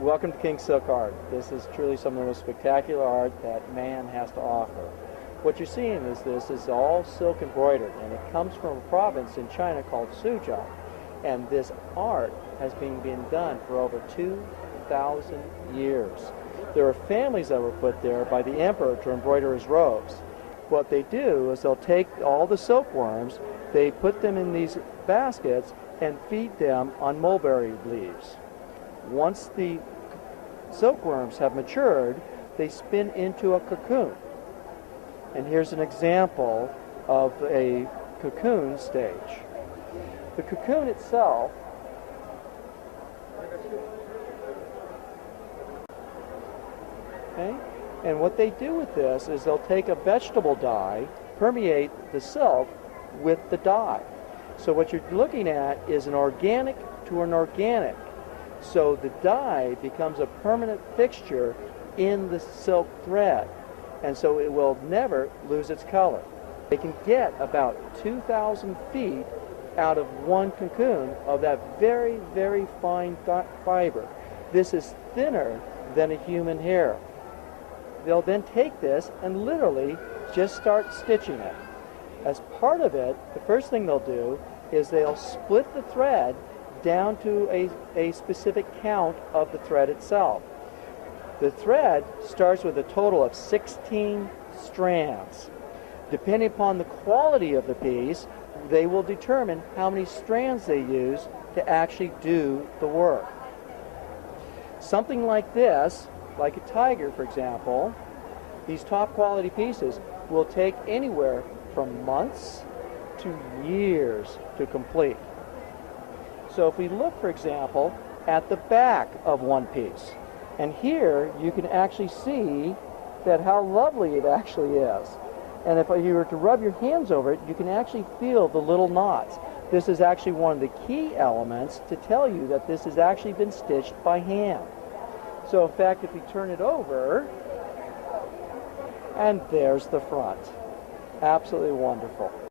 Welcome to King Silk Art. This is truly some of the most spectacular art that man has to offer. What you're seeing is this is all silk embroidered, and it comes from a province in China called Suzhou. And this art has been done for over 2,000 years. There are families that were put there by the emperor to embroider his robes. What they do is they'll take all the silkworms, they put them in these baskets and feed them on mulberry leaves. Once the silkworms have matured, they spin into a cocoon. And here's an example of a cocoon stage. The cocoon itself and what they do with this is they'll take a vegetable dye, permeate the silk with the dye. So what you're looking at is an organic to an organic. So the dye becomes a permanent fixture in the silk thread, and so it will never lose its color. They can get about 2,000 feet out of one cocoon of that very, very fine fiber. This is thinner than a human hair. They'll then take this and literally just start stitching it. As part of it, the first thing they'll do is they'll split the thread down to a specific count of the thread itself. The thread starts with a total of 16 strands. Depending upon the quality of the piece, they will determine how many strands they use to actually do the work. Something like this, like a tiger for example, these top quality pieces will take anywhere from months to years to complete. So if we look, for example, at the back of one piece, and here you can actually see that how lovely it actually is. And if you were to rub your hands over it, you can actually feel the little knots. This is actually one of the key elements to tell you that this has actually been stitched by hand. So in fact, if we turn it over, and there's the front. Absolutely wonderful.